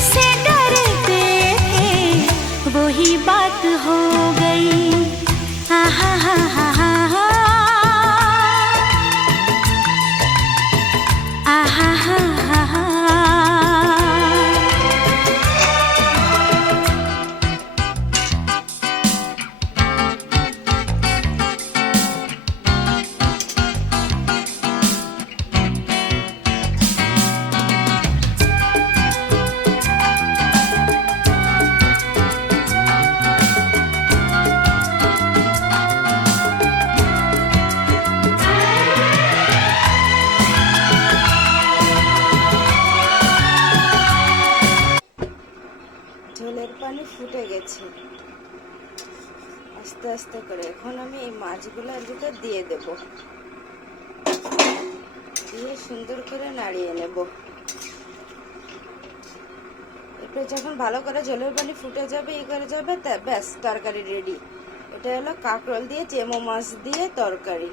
जिससे डरते थे वही बात हो गई। आहा हा हा हा हा, आहा हा हा हा। ঝোলের পানি ফুটে গেছে আস্তে আস্তে করে। এখন আমি এই মাছগুলো এর ভিতর দিয়ে দেব, দিয়ে সুন্দর করে নাড়িয়ে নেব। একটু যখন ভালো করে ঝোলের পানি ফুটে যাবে ই করে যাবে, তা ব্যাস তরকারি রেডি। এটা হলো কাঁকরোল দিয়ে চেমো মাছ দিয়ে তরকারি।